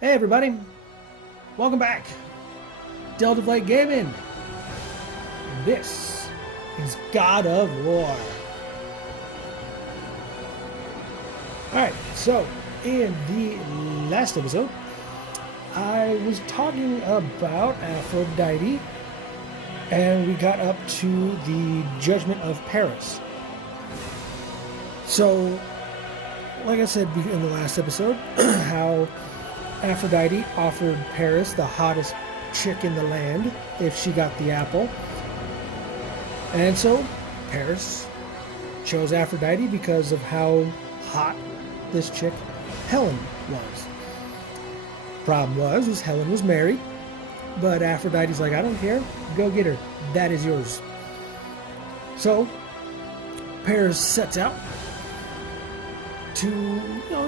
Hey everybody, welcome back. Delta Flight Gaming. And this is God of War. Alright, so in the last episode, I was talking about Aphrodite, and we got up to the Judgment of Paris. So, like I said in the last episode, how Aphrodite offered Paris the hottest chick in the land if she got the apple. And so Paris chose Aphrodite because of how hot this chick Helen was. Problem was Helen was married, but Aphrodite's like, I don't care, go get her, that is yours. So Paris sets out to,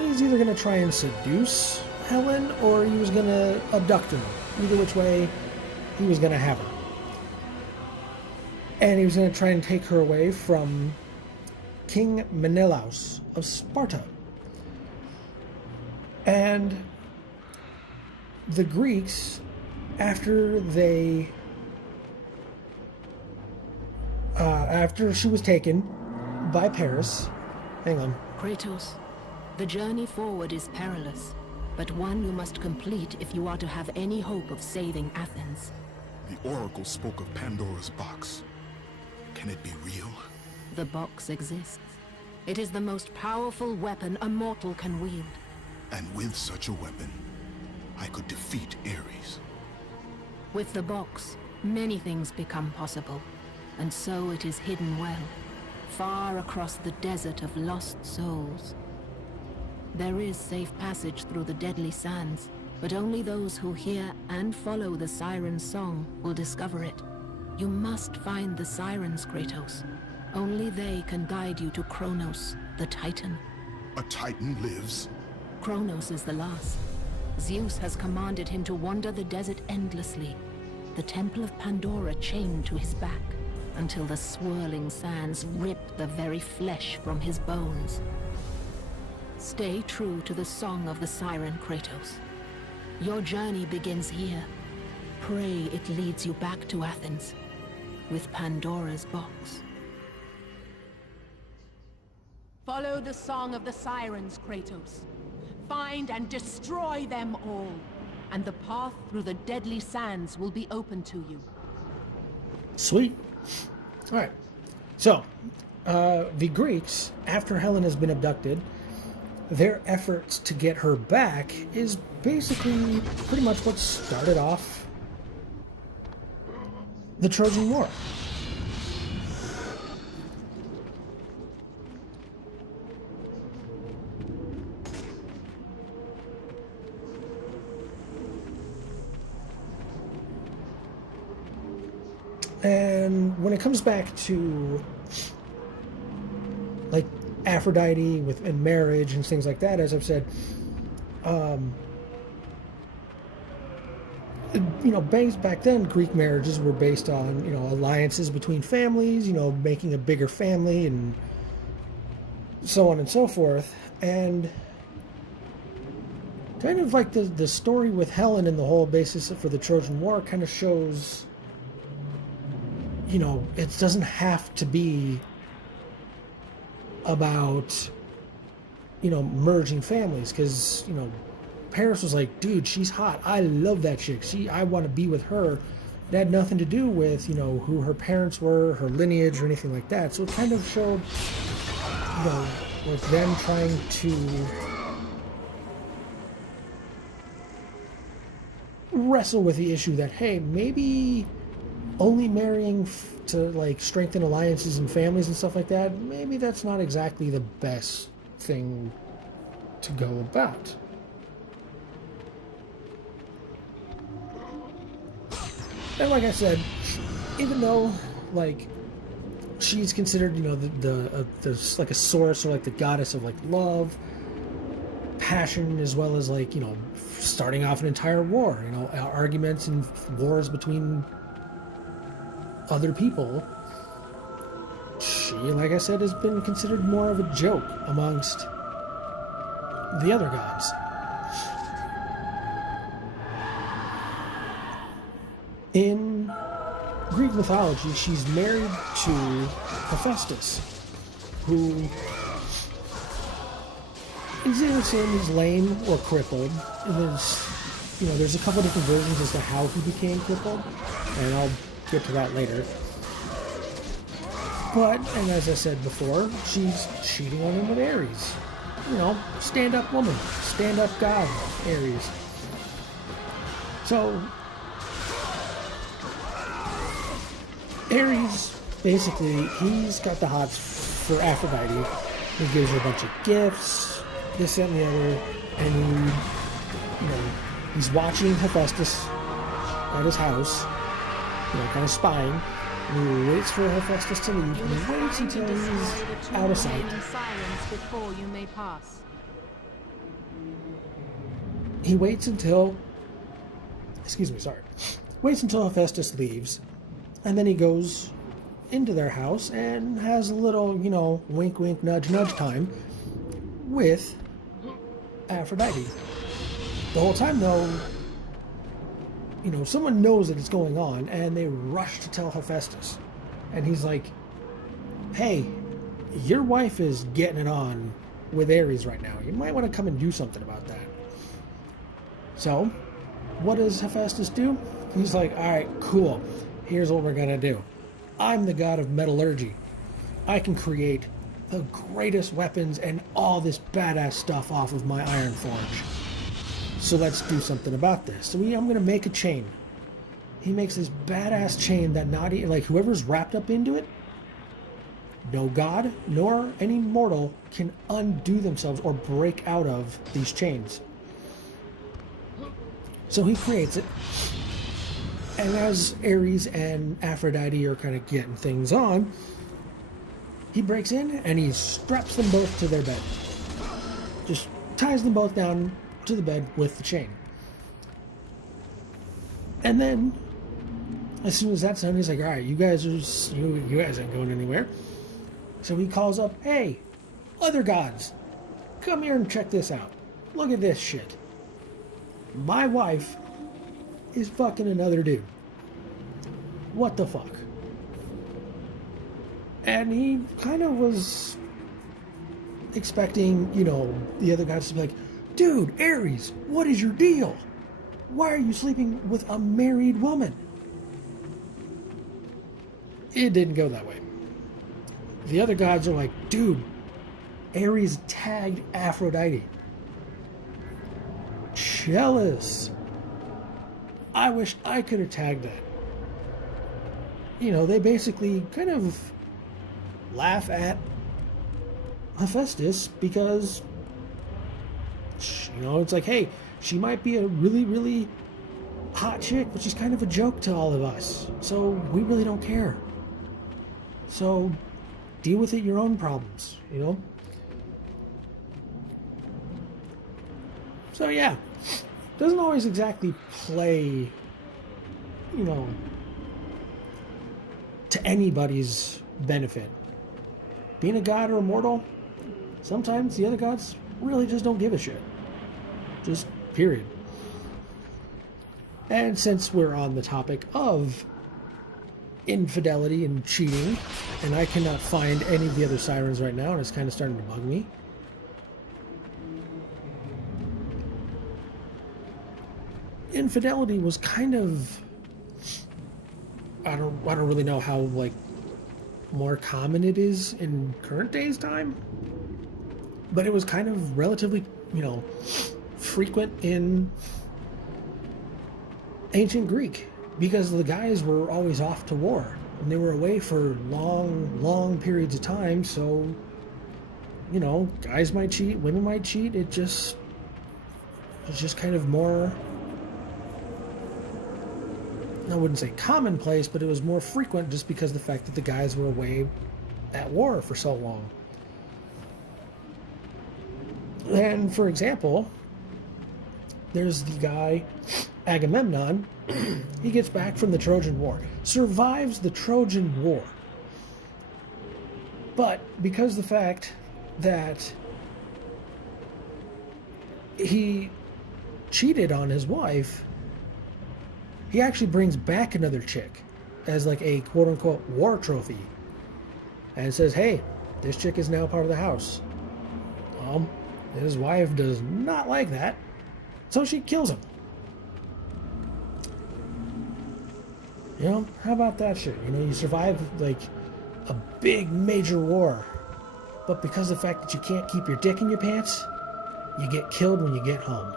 he's either going to try and seduce Helen or he was going to abduct her. Either which way, he was going to have her. And he was going to try and take her away from King Menelaus of Sparta. And the Greeks, after she was taken by Paris, hang on. Kratos, the journey forward is perilous, but one you must complete if you are to have any hope of saving Athens. The Oracle spoke of Pandora's box. Can it be real? The box exists. It is the most powerful weapon a mortal can wield. And with such a weapon, I could defeat Ares. With the box, many things become possible, and so it is hidden well, far across the desert of lost souls. There is safe passage through the deadly sands, but only those who hear and follow the Sirens' song will discover it. You must find the Sirens, Kratos. Only they can guide you to Kronos, the Titan. A Titan lives? Kronos is the last. Zeus has commanded him to wander the desert endlessly, the Temple of Pandora chained to his back, until the swirling sands rip the very flesh from his bones. Stay true to the song of the Siren, Kratos. Your journey begins here. Pray it leads you back to Athens, with Pandora's box. Follow the song of the Sirens, Kratos. Find and destroy them all, and the path through the deadly sands will be open to you. Sweet. Alright. So, the Greeks, after Helen has been abducted, their efforts to get her back is basically pretty much what started off the Trojan War. And when it comes back to like Aphrodite and marriage and things like that, as I've said, back then Greek marriages were based on, alliances between families, making a bigger family and so on and so forth. And kind of like the story with Helen and the whole basis for the Trojan War kind of shows, it doesn't have to be about, merging families, because, Paris was like, dude, she's hot. I love that chick. I want to be with her. It had nothing to do with, who her parents were, her lineage, or anything like that. So it kind of showed, with them trying to wrestle with the issue that, hey, maybe only marrying to strengthen alliances and families and stuff like that, maybe that's not exactly the best thing to go about. And like I said, even though she's considered the like a source or the goddess of love, passion, as well as starting off an entire war, arguments and wars between other people, she, like I said, has been considered more of a joke amongst the other gods. In Greek mythology, she's married to Hephaestus, who is innocent, is lame or crippled. And there's a couple different versions as to how he became crippled, and I'll get to that later. But, and as I said before, she's cheating on him with Ares. Stand-up woman, stand-up god, Ares. So, Ares, basically, he's got the hots for Aphrodite. He gives her a bunch of gifts, this, that, and the other, and he's watching Hephaestus at his house, kind of spying, and he waits for Hephaestus to leave, and he waits until he's out of sight. Before you may pass. He waits until, waits until Hephaestus leaves, and then he goes into their house and has a little, wink, wink, nudge, nudge time with Aphrodite. The whole time, though, someone knows that it's going on, and they rush to tell Hephaestus. And he's like, hey, your wife is getting it on with Ares right now. You might want to come and do something about that. So, what does Hephaestus do? He's like, all right, cool. Here's what we're going to do. I'm the god of metallurgy. I can create the greatest weapons and all this badass stuff off of my iron forge. So let's do something about this. So I'm going to make a chain. He makes this badass chain that whoever's wrapped up into it, no god nor any mortal can undo themselves or break out of these chains. So he creates it. And as Ares and Aphrodite are kind of getting things on, he breaks in and he straps them both to their bed. Just ties them both down to the bed with the chain. And then, as soon as that's done, he's like, all right, you guys ain't going anywhere. So he calls up, hey, other gods, come here and check this out. Look at this shit. My wife is fucking another dude. What the fuck? And he kind of was expecting, the other guys to be like, dude, Ares, what is your deal? Why are you sleeping with a married woman? It didn't go that way. The other gods are like, dude, Ares tagged Aphrodite. Jealous. I wish I could have tagged that. They basically kind of laugh at Hephaestus because, it's like, hey, she might be a really, really hot chick, but she's kind of a joke to all of us. So we really don't care. So deal with it, your own problems, So yeah, doesn't always exactly play, to anybody's benefit. Being a god or a mortal, sometimes the other gods really just don't give a shit. Just period. And since we're on the topic of infidelity and cheating, and I cannot find any of the other sirens right now, and it's kind of starting to bug me. Infidelity was kind of, I don't really know how more common it is in current days time, but it was kind of relatively frequent in ancient Greek because the guys were always off to war and they were away for long periods of time. So guys might cheat, women might cheat. It's just kind of more, I wouldn't say commonplace, but it was more frequent just because of the fact that the guys were away at war for so long. And for example, there's the guy Agamemnon. He gets back from the Trojan War, survives the Trojan War, but because of the fact that he cheated on his wife, he actually brings back another chick as like a quote-unquote war trophy. And says, hey, this chick is now part of the house. His wife does not like that, so she kills him. You know, how about that shit? You know, you survive like a big major war, but because of the fact that you can't keep your dick in your pants, you get killed when you get home.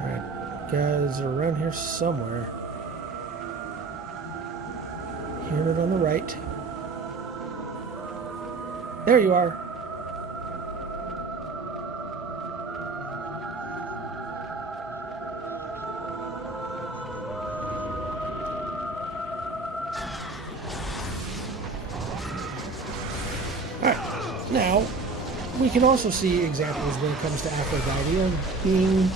Alright, guys are around here somewhere. Hearing it on the right. There you are. Alright, now we can also see examples when it comes to Aphrodite of being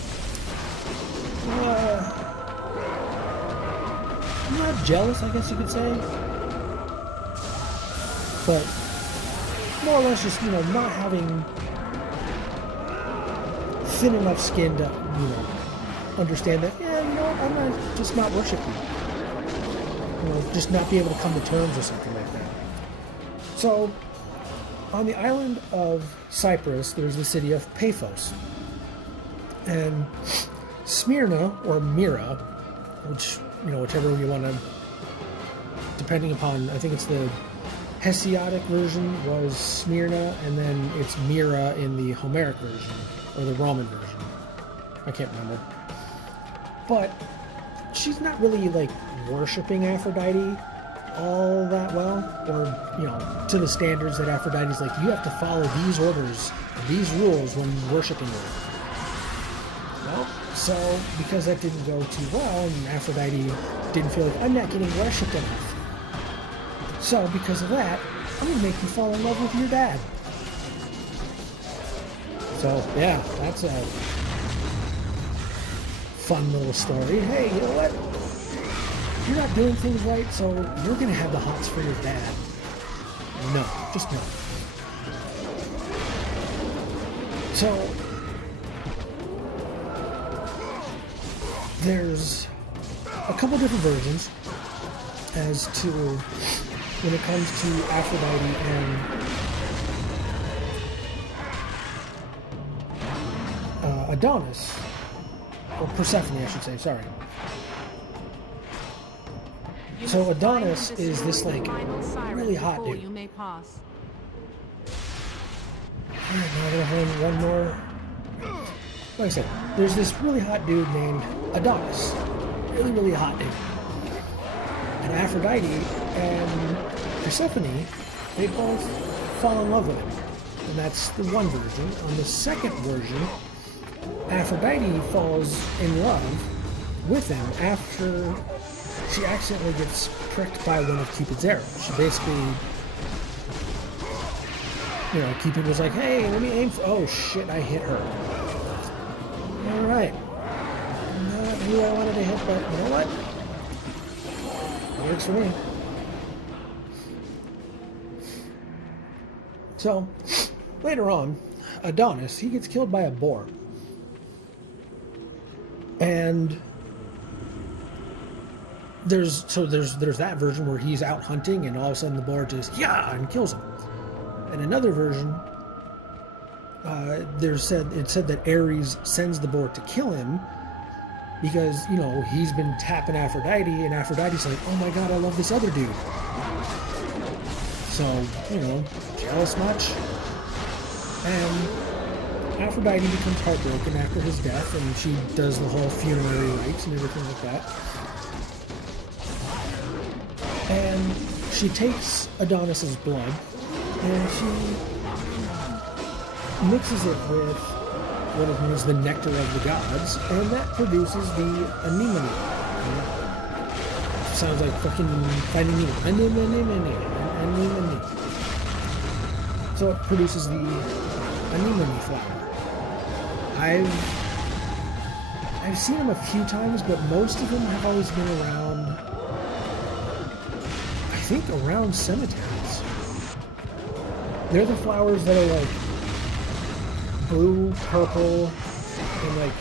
not jealous, I guess you could say, but more or less just, you know, not having thin enough skin to, you know, understand that, yeah, you know, I'm not, just not worshiping. You know, just not be able to come to terms or something like that. So, on the island of Cyprus, there's the city of Paphos. And Smyrna, or Mira, which, you know, whichever you want to, depending upon, I think it's the Hesiodic version was Smyrna, and then it's Mira in the Homeric version, or the Roman version. I can't remember. But she's not really, like, worshipping Aphrodite all that well, or, you know, to the standards that Aphrodite's like, you have to follow these orders, these rules when worshipping her. Well, so, because that didn't go too well, and Aphrodite didn't feel like, I'm not getting worshipped enough. So, because of that, I'm going to make you fall in love with your dad. So, yeah, that's a fun little story. Hey, you know what? You're not doing things right, so you're going to have the hots for your dad. No, just no. So, there's a couple different versions as to when it comes to Aphrodite and Adonis, or Persephone, I should say, sorry. So Adonis is this, like, really hot dude. Alright, now we're gonna find one more. Like I said, there's this really hot dude named Adonis. Really, really hot dude. And Aphrodite and Persephone, they both fall in love with him. And that's the one version. On the second version, Aphrodite falls in love with him after she accidentally gets pricked by one of Cupid's arrows. She basically, you know, Cupid was like, hey, let me aim for, oh shit, I hit her. Alright. Not who I wanted to hit, but you know what? Works for me. So, later on, Adonis, he gets killed by a boar. And there's that version where he's out hunting and all of a sudden the boar just, yeah, and kills him. And another version, it said that Ares sends the boar to kill him because, you know, he's been tapping Aphrodite, and Aphrodite's like, oh my god, I love this other dude. So, you know, jealous much? And Aphrodite becomes heartbroken after his death, and she does the whole funerary rites and everything like that. And she takes Adonis's blood, and she mixes it with what is known as the nectar of the gods, and that produces the anemone. Sounds like fucking Finding Nemo. Anemone. So it produces the anemone flower. I've seen them a few times, but most of them have always been around, I think around cemeteries. They're the flowers that are like blue, purple, and like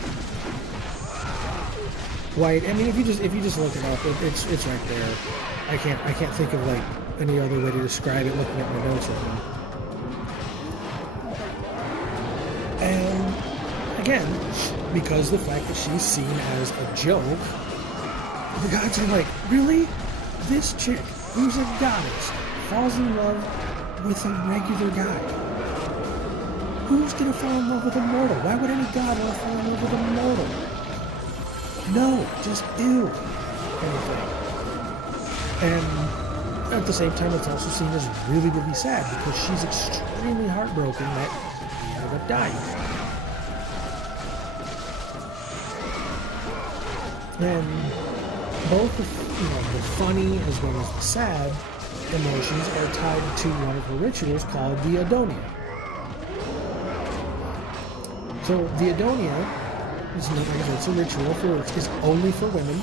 white. I mean, if you just look it up, it's right there. I can't think of like any other way to describe it looking at my notes of them. And again, because the fact that she's seen as a joke, the gods are like, really? This chick, who's a goddess, falls in love with a regular guy. Who's gonna fall in love with a mortal? Why would any god want to fall in love with a mortal? No, just ew. Kind of thing. And at the same time, it's also seen as really, really sad because she's extremely heartbroken that he ended up dying. And both the funny as well as the sad emotions are tied to one of her rituals called the Adonia. So the Adonia is, it's a ritual it's only for women.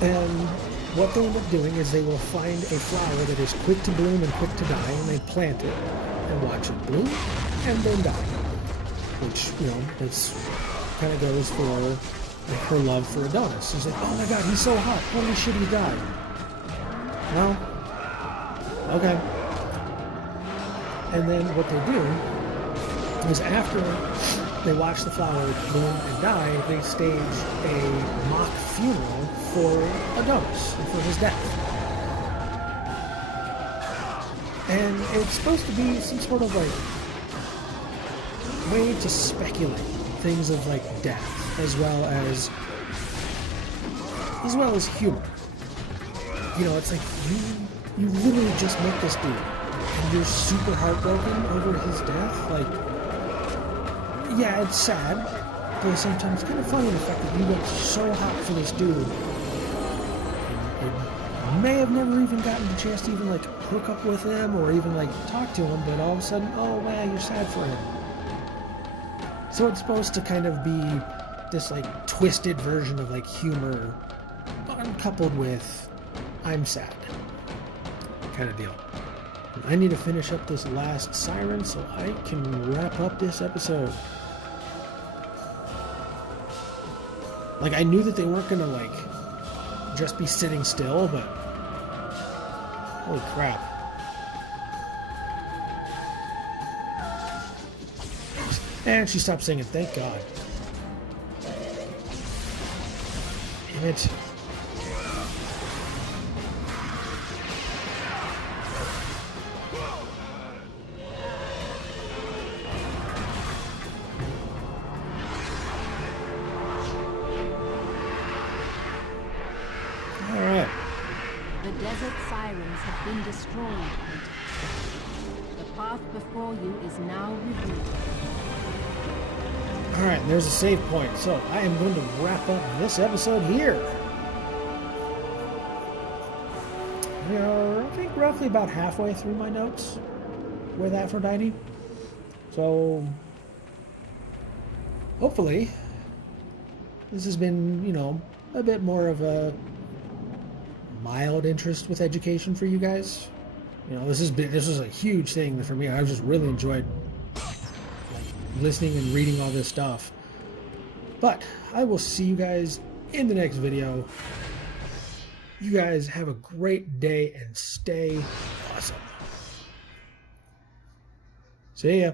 And what they end up doing is they will find a flower that is quick to bloom and quick to die, and they plant it and watch it bloom and then die. Which, it's kind of goes for her love for Adonis. She's like, oh my god, he's so hot. Holy shit, he died. Well, okay. And then what they do is after they watch the flower bloom and die, they stage a mock funeral for Adonis and for his death. And it's supposed to be some sort of like way to speculate things of like death as well as humor. It's like you literally just met this dude and you're super heartbroken over his death. Like, yeah, it's sad, but at the same time, it's kind of funny the fact that you went so hot for this dude and may have never even gotten the chance to even like hook up with him or even like talk to him, but all of a sudden, oh man, you're sad for him. So it's supposed to kind of be this like twisted version of like humor, uncoupled with I'm sad kind of deal. I need to finish up this last siren so I can wrap up this episode. Like, I knew that they weren't gonna like just be sitting still, but holy crap. And she stopped singing, thank God. Damn it. Alright. The desert sirens have been destroyed. The path before you is now revealed. Alright, there's a save point. So I am going to wrap up this episode here. We are, I think, roughly about halfway through my notes with Aphrodite. So hopefully this has been, a bit more of a mild interest with education for you guys. This was a huge thing for me. I just really enjoyed listening and reading all this stuff. But I will see you guys in the next video. You guys have a great day and stay awesome. See ya.